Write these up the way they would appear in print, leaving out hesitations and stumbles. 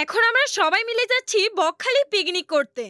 এখন আমরা সবাই মিলে যাচ্ছি বকখালি পিকনিক করতে।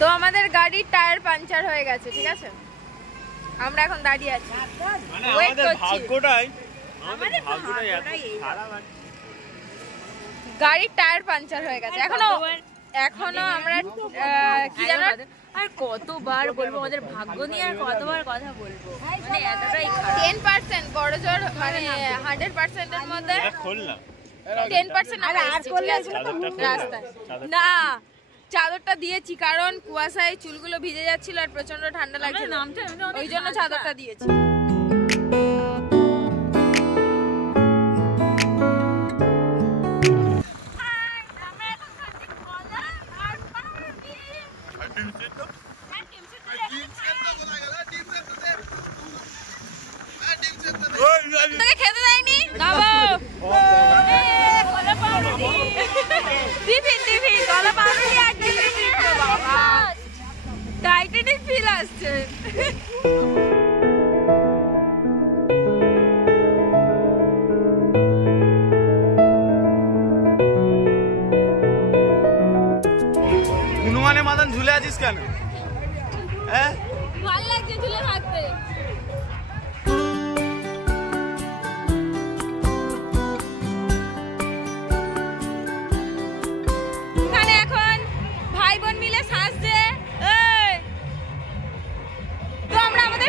তো আমাদের গাড়ির টায়ার পাঞ্চার হয়ে গেছে, ঠিক আছে, আমরা এখন দাঁড়িয়ে আছি, ওয়েট করছি। গাড়ির টায়ার পাঞ্চার হয়ে গেছে, এখনো আমরা কি জানো আর কতবার বলবো আমাদের ভাগ্য নিয়ে, আর কতবার কথা বলবো, মানে এতটাই 10% বড়জোর, মানে 100% এর মধ্যে 10% আমরা রাস্তায় না চাদরটা দিয়েছি, কারণ কুয়াশায় চুলগুলো ভিজে যাচ্ছিল আর প্রচন্ড ঠান্ডা লাগছিল, ওই জন্য চাদরটা দিয়েছি। খেতে দেয়নি টাইটানিক ফিল আসছে। হনুমানের মাথায় ঝুলে আছিস কেন? হ্যাঁ ভালো লাগছে ঝুলে থাকতে।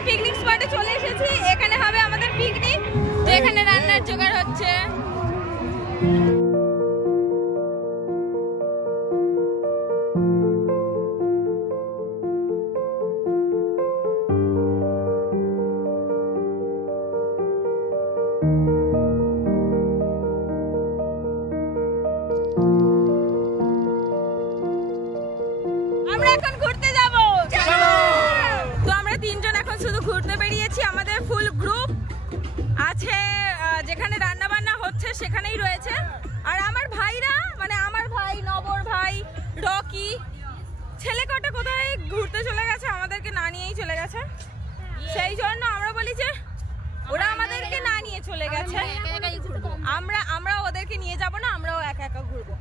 পিকনিক স্পটে চলে এসেছি, এখানে হবে আমাদের পিকনিক, তো এখানে রান্নার জোগাড় হচ্ছে। আমরা এখন ঘুরতে যাব, তো আমরা তিনজন এখন শুধু ঘুরতে বেরিয়েছি, আমাদের ফুল গ্রুপ আছে, যেখানে রান্না বান্না হচ্ছে সেখানেই রয়েছে। আর আমার ভাইরা, মানে আমার ভাই, নবর ভাই, রকি, ছেলে কটা কোথায় ঘুরতে চলে গেছে, আমাদেরকে না নিয়েই চলে গেছে, সেই জন্য আমরা বলি যে ওরা আমাদেরকে না নিয়ে চলে গেছে, আমরা ওদেরকে নিয়ে যাব না, আমরাও একা একা ঘুরবো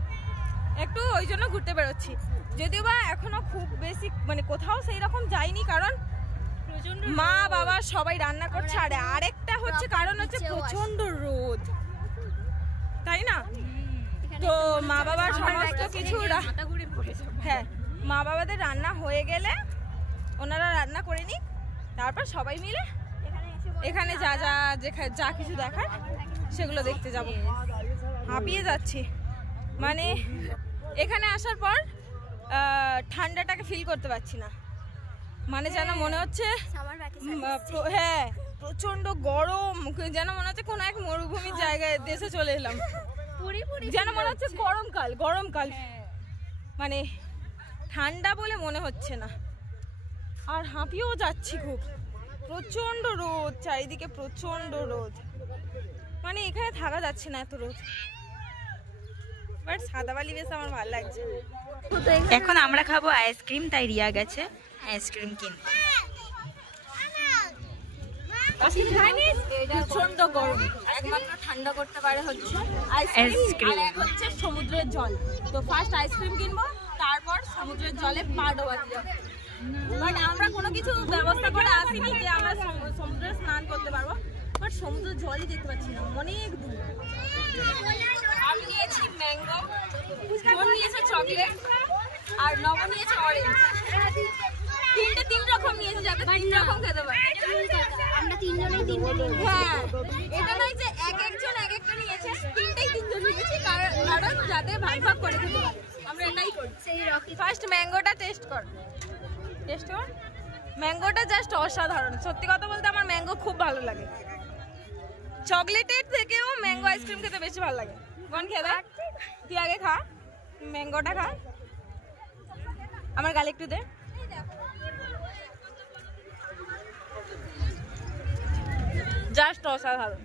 একটু, ওই জন্য ঘুরতে বেরোচ্ছি। যদিও বা এখনো খুব বেশি মানে কোথাও সেই রকম যাইনি, কারণ মা বাবা সবাই রান্না করছে, আর আরেকটা হচ্ছে কারণ হচ্ছে প্রচন্ড রোদ, তাই না? তো মা বাবার সমস্ত কিছু, হ্যাঁ মা বাবাদের রান্না হয়ে গেলে ওনারা রান্না করে নিক, তারপর সবাই মিলে এখানে যা কিছু দেখার সেগুলো দেখতে যাব। হাঁপিয়ে যাচ্ছি, মানে এখানে আসার পর ঠান্ডাটাকে ফিল করতে পারছি না, মানে যেন মনে হচ্ছে হ্যাঁ প্রচন্ড গরম, যেন মনে হচ্ছে কোন এক মরুভূমির জায়গায় দেশে চলে এলাম, যেন মনে হচ্ছে গরমকাল, মানে ঠান্ডা বলে মনে হচ্ছে না, আর হাঁপিয়েও যাচ্ছি খুব, প্রচন্ড রোদ চারিদিকে, প্রচন্ড রোদ, মানে এখানে থাকা যাচ্ছে না এত রোদ, বাট সাদা বালি বেশ আমার ভালো লাগছে। এখন আমরা খাবো আইসক্রিম, তাই রিয়া গেছে আইসক্রিম কিনতে। প্রচন্ড গরম, একমাত্র ঠান্ডা করতে পারে হচ্ছে আইসক্রিম, আর হচ্ছে সমুদ্রের জল। তো ফার্স্ট আইসক্রিম কিনবো, তারপর সমুদ্রের জলে পা ডোবাতে যাবো, বাট আমরা কোনো কিছু ব্যবস্থা করে আসিনি যে আমরা সমুদ্রে স্নান করতে পারবো, বাট সমুদ্রের জলই দেখতে পাচ্ছি না, অনেক দূর। আমি নিয়েছি ম্যাঙ্গো, ফোন নিয়েছে চকলেট, আর নব নিয়েছে অরেঞ্জ, তিন রকম নিয়েছি যাতে 3 রকম খেতে পারে। আমরা তিনজনেই তিনটে নিয়েছি। হ্যাঁ, এটা নয় যে একজন এক একটা নিয়েছে, তিনটেই তিনজন নিয়েছি, কারণ যাতে ভাগ করে খেতে পারে, আমরা এটাই করি। সেই রকি ফার্স্ট ম্যাঙ্গোটা টেস্ট কর। ম্যাঙ্গোটা জাস্ট অসাধারণ, সত্যি কথা বলতে আমার ম্যাঙ্গো খুব ভালো লাগে, চকলেটের থেকেও ম্যাঙ্গো আইসক্রিম খেতে বেশি ভালো লাগে। কোন খেয়ে তুই আগে খা, ম্যাঙ্গোটা খা, আমার গালে একটু দে। জাস্ট অসাধারণ।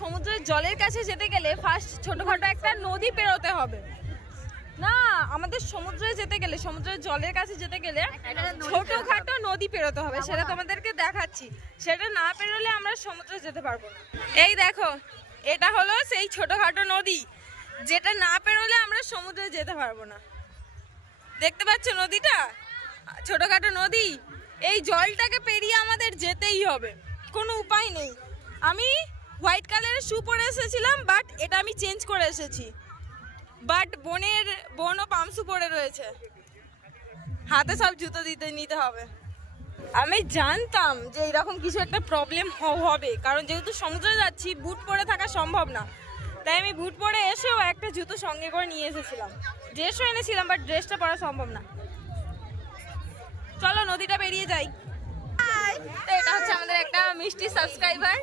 সমুদ্রের জলের কাছে যেতে গেলে ফার্স্ট ছোটখাটো একটা নদী পেরোতে হবে না। আমাদের সমুদ্রে যেতে গেলে, সমুদ্রের জলের কাছে যেতে গেলে ছোটখাটো নদী পেরোতে হবে, সেটা তোমাদেরকে দেখাচ্ছি। সেটা না পেরোলে আমরা সমুদ্রে যেতে পারবো না। এই দেখো, এটা হলো সেই ছোটখাটো নদী, যেটা না পেরোলে আমরা সমুদ্রে যেতে পারবো না। দেখতে পাচ্ছ নদীটা, ছোটখাটো নদী। এই জলটাকে পেরিয়ে আমাদের যেতেই হবে, কোনো উপায় নেই। আমি হোয়াইট কালারের শু পরে এসেছিলাম, বাট এটা আমি চেঞ্জ করে এসেছি। বাট বোনও পামসু পরে রয়েছে, হাতে সব জুতো নিতে হবে। আমি জানতাম যে এরকম কিছু একটা প্রবলেম হবে, কারণ যেহেতু সমুদ্রে যাচ্ছি বুট পরে থাকা সম্ভব না, তাই আমি বুট পরে এসেও একটা জুতো সঙ্গে করে নিয়ে এসেছিলাম। ড্রেসও এনেছিলাম, বাট ড্রেসটা পরা সম্ভব না। চলো নদীটা পেরিয়ে যাই। তো এটা হচ্ছে আমাদের একটা মিষ্টি সাবস্ক্রাইবার।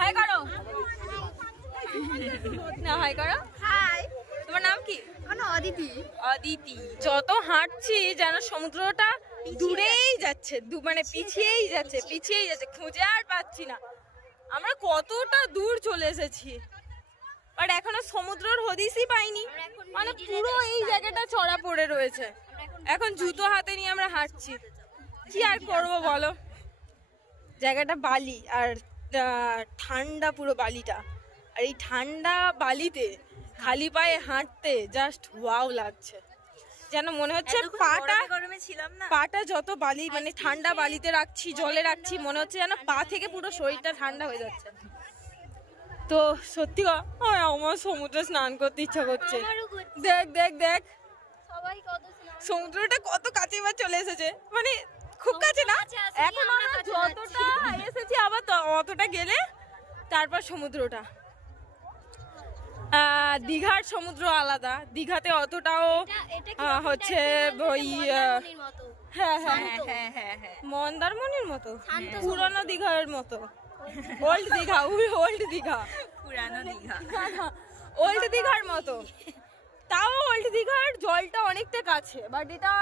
হাই করো না, হাই করো। হাই, তোমার নাম কি? অদিতি। অদিতি। যত হাঁটছি যেন সমুদ্রটা দূরেই যাচ্ছে, মানে পিছিয়েই যাচ্ছে, খুঁজে আর পাচ্ছি না আমরা কতটা দূর চলে এসেছি, বাট এখনো সমুদ্রের হদিসই পাইনি। মানে পুরো এই জায়গাটা চড়া পড়ে রয়েছে। এখন জুতো হাতে নিয়ে আমরা হাঁটছি, কি আর করবো বলো। জায়গাটা বালি আর ঠান্ডা, পুরো বালিটা। আর এই ঠান্ডা বালিতে খালি পায়ে হাঁটতে জাস্ট ওয়াও লাগছে, যেন মনে হচ্ছে পাটা যত বালি, মানে ঠান্ডা বালিতে রাখছি, জলে রাখছি, মনে হচ্ছে যেন পা থেকে পুরো শরীরটা ঠান্ডা হয়ে যাচ্ছে। তো সত্যি আমার সমুদ্রে স্নান করতে ইচ্ছা করছে। দেখ দেখ দেখ, সমুদ্রটা কত কাছে এবার চলে এসেছে, মানে খুব কাছে না, এখন আমরা যতটা এসেছি আবার অতটা গেলে তারপর সমুদ্রটা। দীঘার সমুদ্র আলাদা, দীঘাতে অতটাও হচ্ছে ওই হ্যাঁ হ্যাঁ হ্যাঁ হ্যাঁ হ্যাঁ মন্দারমণির মতো, পুরনো দীঘার মতো। ওল্ড দীঘা, ওল্ড দীঘা, পুরানো দীঘা, ওল্ড দীঘার মতো। তাও ওল্ড দীঘার জলটা অনেকটা কাছে, বাট এটা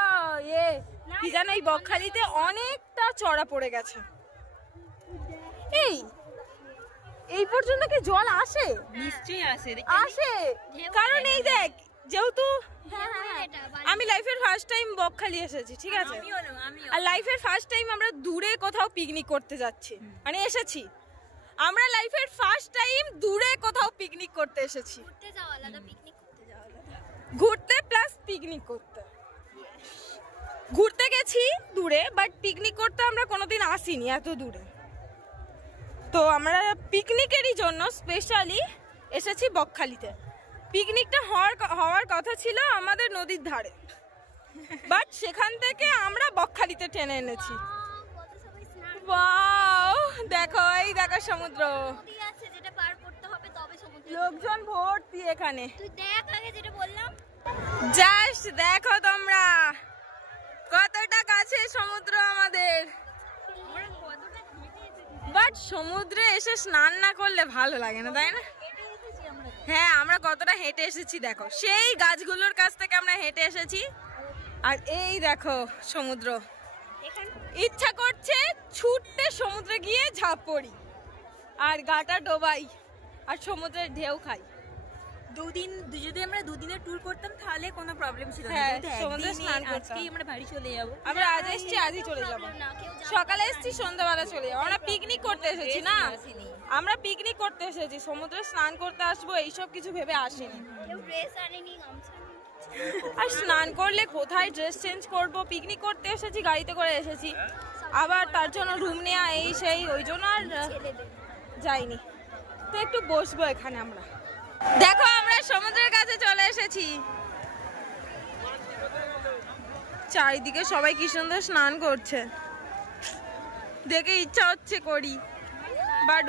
কি জানো, এই বকখালিতে অনেকটা চড়া পড়ে গেছে। এই পর্যন্ত কি জল আসে? নিশ্চয়ই আসে, কারণ এই দেখ, যেহেতু আমি লাইফের ফার্স্ট টাইম বকখালি এসেছি, ঠিক আছে, আর লাইফের ফার্স্ট টাইম আমরা দূরে কোথাও পিকনিক করতে যাচ্ছি, মানে এসেছি আমরা লাইফের ফার্স্ট টাইম দূরে কোথাও পিকনিক করতে এসেছি। ঘুরতে প্লাস পিকনিক করতে, ঘুরতে গেছি দূরে, বাট পিকনিক করতে আমরা কোনোদিন আসিনি এত দূরে। তো আমরা পিকনিকেরই জন্য স্পেশালি এসেছি বকখালিতে। পিকনিকটা হওয়ার কথা ছিল আমাদের নদীর ধারে, বাট সেখান থেকে আমরা বকখালিতে টেনে এনেছি। ওয়াও, দেখো, এই দেখো সমুদ্র, লোকজন ভর্তি এখানে। জাস্ট দেখো তোমরা কতটা কাছে সমুদ্র আমাদের, বাট সমুদ্রে এসে স্নান না করলে ভালো লাগে না, তাই না? হ্যাঁ, আমরা কতটা হেঁটে এসেছি দেখো, সেই গাছগুলোর কাছ থেকে আমরা হেঁটে এসেছি। আর এই দেখো সমুদ্র, ইচ্ছা করছে ছুটতে সমুদ্রে গিয়ে ঝাঁপ পড়ি আর গাটা ডোবাই আর সমুদ্রের ঢেউ খাই। দুদিন যদি আমরা দুদিনের ট্যুর করতাম তাহলে কোনো প্রবলেম ছিল না, হ্যাঁ, সমুদ্রে স্নান করতাম। আমরা বাড়ি চলে যাব, আমরা আজ এসেছি, আজই চলে যাব, সকালে এসেছি, সন্ধ্যাবেলা চলে যাবো। আমরা পিকনিক করতে এসেছি না, আমরা পিকনিক করতে এসেছি, সমুদ্রে স্নান করতে আসবো এইসব কিছু ভেবে আসিনি। আর স্নান করলে কোথায় ড্রেস চেঞ্জ করব, পিকনিক করতে এসেছি, গাড়িতে করে এসেছি, আবার তার জন্য রুম নেওয়া এই সেই, ওই জন্য আর যাইনি। তো একটু বসবো এখানে আমরা। দেখো আমরা সমুদ্রের কাছে চলে এসেছি, চারিদিকে সবাই কি সুন্দর স্নান করছে, দেখে ইচ্ছা হচ্ছে করি। বাট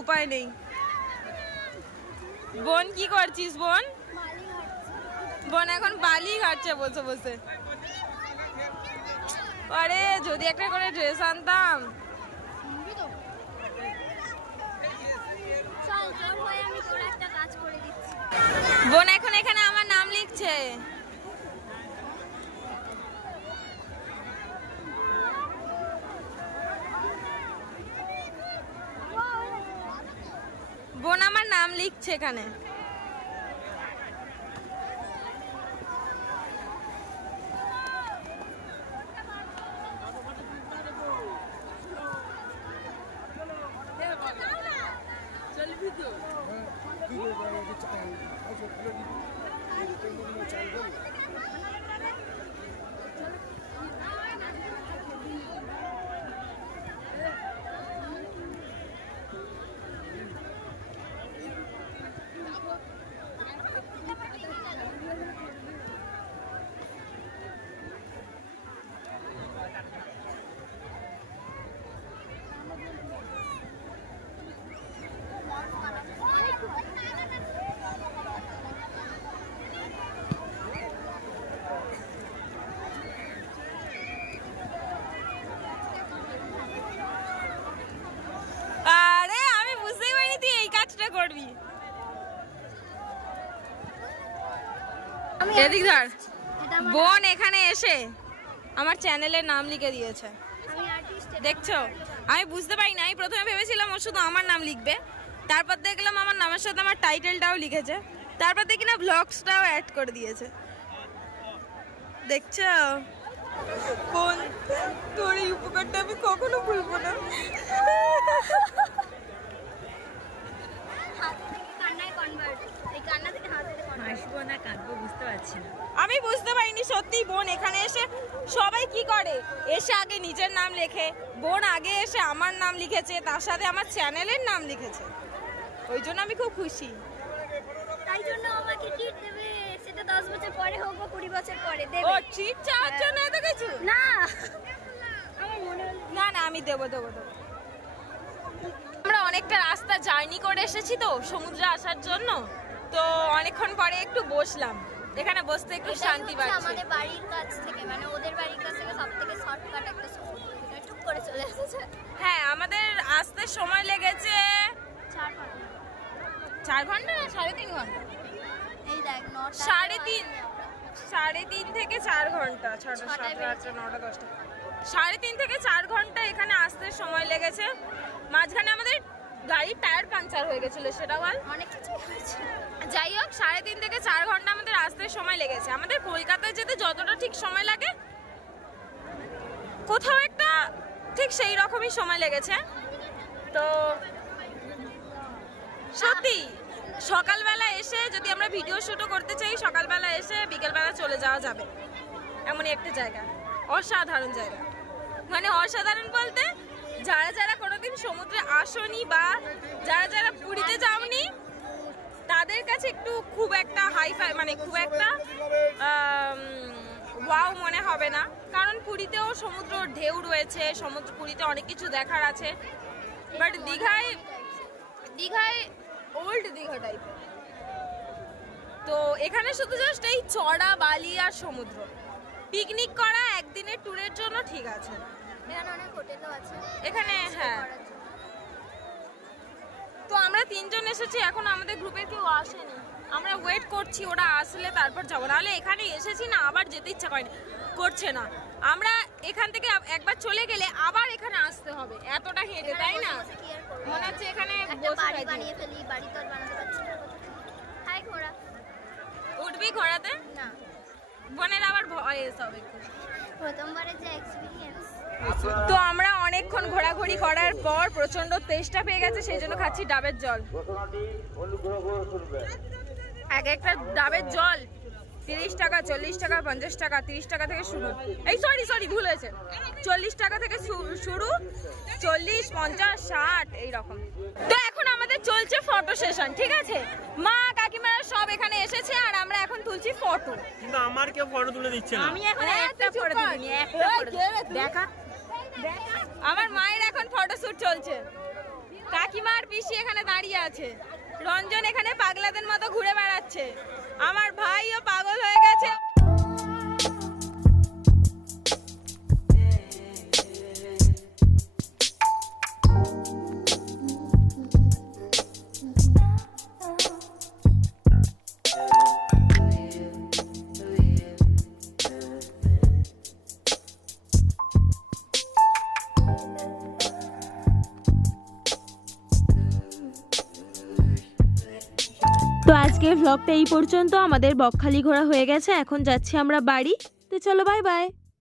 উপায় নেই। বোন কি করছিস বোন? বোন এখন বালি ঘাটছে বসে বসে। আরে যদি একটা করে ড্রেস আনতাম। বোন এখন এখানে আমার নাম লিখছে। বোন আমার নাম লিখছে এখানে। আরে আমি বুঝতেই পারিনি তুই এই কাজটা করবি। এদিক ধর। বোন এখানে এসে আমার চ্যানেলের নাম লিখে দিয়েছে, দেখছো? আমি বুঝতে পারি না, আমি প্রথমে ভেবেছিলাম ও শুধু আমার নাম লিখবে, তারপর দেখলাম আমার নামের সাথে আমার টাইটেলটাও লিখেছে, তারপর দেখি না ব্লগসটাও অ্যাড করে দিয়েছে, দেখছো? বোন তোর এই উপকারটা আমি কখনো ভুলবো না। আমি বুঝতে পারিনি সত্যি বোন এখানে এসে সবাই কি করে, এসে আগে নিজের নাম লেখে। বোন আগে এসে আমার নাম লিখেছে, তার সাথে আমার চ্যানেলের নাম লিখেছে, ওই জন্য আমি খুব খুশি। তাই জন্য আমাকে ট্রিট দেবে, সেটা 10 বছর পরে হোক বা 20 বছর পরে দেবে। ও ট্রিট চাওয়ার জন্য এত কিছু? না আমার মনে হলো না আমি দেবো। আমরা অনেকটা রাস্তা জার্নি করে এসেছি তো সমুদ্রে আসার জন্য, তো অনেকক্ষণ পরে একটু বসলাম, এখানে বসতে একটু শান্তি পাচ্ছি। আমাদের বাড়ির কাছ থেকে, মানে ওদের বাড়ির কাছ থেকে সবথেকে শর্টকাট একটা সমুদ্র, টুক করে চলে এসেছে। হ্যাঁ আমাদের আসতে সময় লেগেছে 4 ঘন্টা না 3.5 ঘন্টা? এই দেখ 9টা 3.5 থেকে 4 ঘন্টা, 6টা 7টা 8টা 9টা 10টা 3.5 থেকে 4 ঘন্টা এখানে আসতে সময় লেগেছে। মাঝখানে আমাদের গাড়ির টায়ার পাংচার হয়ে গেছিল, সেটা বল। অনেক কিছু হয়েছে। যাই হোক 3.5 থেকে 4 ঘন্টা আমাদের আসতে সময় লেগেছে। আমাদের কলকাতায় যেতে যতটা ঠিক সময় লাগে কোথাও একটা ঠিক সেই রকমই সময় লেগেছে। তো সত্যি সকালবেলা এসে যদি আমরা ভিডিও শুটও করতে চাই, সকালবেলা এসে বিকেলবেলা চলে যাওয়া যাবে, এমনই একটা জায়গা, অসাধারণ জায়গা। মানে অসাধারণ বলতে যারা কোনোদিন সমুদ্রে আসনি বা যারা পুরীতে যাওনি তাদের কাছে একটু খুব একটা হাইফাই, মানে খুব একটা ওয়াও মনে হবে না, কারণ পুরীতেও সমুদ্র ঢেউ রয়েছে, পুরীতে অনেক কিছু দেখার আছে। বাট দীঘায় ওল্ড দীঘা টাইপের, তো এখানে শুধু জাস্ট এই চড়া বালি আর সমুদ্র। পিকনিক করা একদিনের ট্যুরের জন্য ঠিক আছে। এখানে অনেক হোটেলও আছে এখানে, হ্যাঁ। তো আমরা 3 জন এসেছি, এখন আমাদের গ্রুপের কেউ আসেনি, আমরা ওয়েট করছি ওরা আসলে তারপর যাবো, নাহলে এখানে এসেছি না আবার যেতে ইচ্ছা করছে না। আমরা এখান থেকে একবার চলে গেলে আবার এখানে আসতে হবে, এতটা হেঁটে, তাই না? মনে হচ্ছে এখানে বাড়ি বানিয়ে ফেলি, বাড়ি তো আর বানাতে পারছি না। হাই ঘোড়া, উঠবি ঘোড়াতে? না, বোনের আবার ভয় এসব একটু, প্রথমবারের যে এক্সপেরিয়েন্স। তো আমরা অনেকক্ষণ ঘোরাঘুরি করার পর প্রচন্ড তেষ্টা পেয়ে গেছে, সেই জন্য খাচ্ছি ডাবের জল। একটা ডাবের জল 30 টাকা, 40 টাকা, 50 টাকা, 30 টাকা থেকে শুরু। এই সরি ভুল হয়েছে, 40 টাকা থেকে শুরু, 40, 50, 60 এইরকম। তো এখন আমাদের চলছে ফটো সেশন, ঠিক আছে? মা কাকিমারা সব এখানে এসেছে আর আমরা এখন তুলছি ফটো। কিন্তু আমার কেউ ফটো তুলে দিচ্ছে না। আমি এখন একটা ফটো তুলিনি, একটা ফটো দেখা আমার মায়ের এখন ফটোশুট চলছে, কাকিমার পিসি এখানে দাঁড়িয়ে আছে, রঞ্জন এখানে পাগলাদের মতো ঘুরে বেড়াচ্ছে, আমার ভাইও পাগল হয়ে গেছে। তো আজকের ভ্লগটা এই পর্যন্ত। আমাদের বকখালি ঘোরা হয়ে গেছে, এখন যাচ্ছি আমরা বাড়ি। তো চলো বাই বাই।